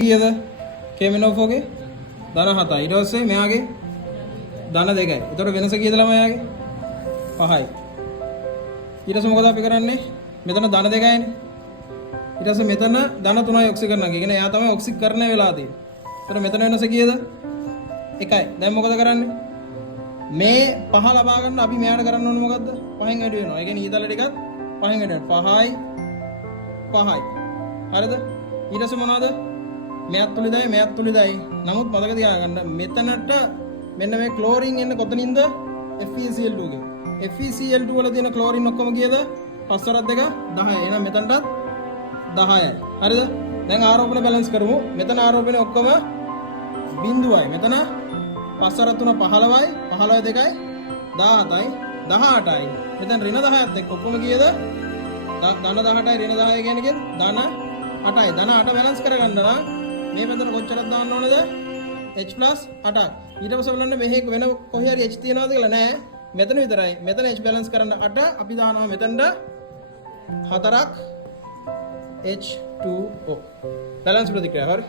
කීයද K-MEN-O4 ධන 7යි. ඊට පස්සේ මෙයාගේ ධන 2යි. එතකොට වෙනස කීයද ළමයාගේ? 5යි. ඊට පස්සේ මොකද අපි කරන්නේ? මෙතන ධන 2යිනේ. ඊට පස්සේ මෙතන ධන 3යි ඔක්සිකරණ එක. කියන්නේ එයා තමයි ඔක්සිකරණය වෙලා තියෙන්නේ. එතකොට මෙතන වෙනස කීයද? 1යි. දැන් මොකද කරන්නේ? මේ 5 ලබා ගන්න අපි මෙයාට කරන්න ඕනේ මොකද්ද? 5න් වැඩි වෙනවා. ඒ කියන්නේ ඊතල ටිකත් 5න් වැඩි වෙනවා. 5යි. හරිද? ඊට පස්සේ මොනවද? මෙයත් තුලිදයි මෙයත් තුලිදයි. නමුත් මතක තියාගන්න මෙතනට මෙන්න මේ ක්ලෝරින් එන්නේ කොතනින්ද? FeCl2 ගෙන්. FeCl2 වල තියෙන ක්ලෝරින් ඔක්කොම කීයද? 5 2 10. එහෙනම් මෙතනටත් 10යි. හරිද? දැන් ආරෝපණ බැලන්ස් කරමු. මෙතන ආරෝපණය ඔක්කොම බිඳුවයි. මෙතන 5 3 15යි 15 2යි 17යි 18යි. මෙතන ඍණ 10ත් එක්ක ඔක්කොම කීයද? ධන 18යි ඍණ 10යි කියන්නේ ධන 8යි. ධන 8 බැලන්ස් කරගන්න නම් මේ පැත්තට කොච්චරක් දාන්න ඕනද? h + 8ක්. ඊට පස්සේ බලන්න මෙහි වෙන කොහේ හරි h තියනවද කියලා නෑ. මෙතන විතරයි. මෙතන h බැලන්ස් කරන්න 8 අපි දානවා මෙතනට 4ක් H2O. බැලන්ස් ප්‍රතික්‍රියාව හරි.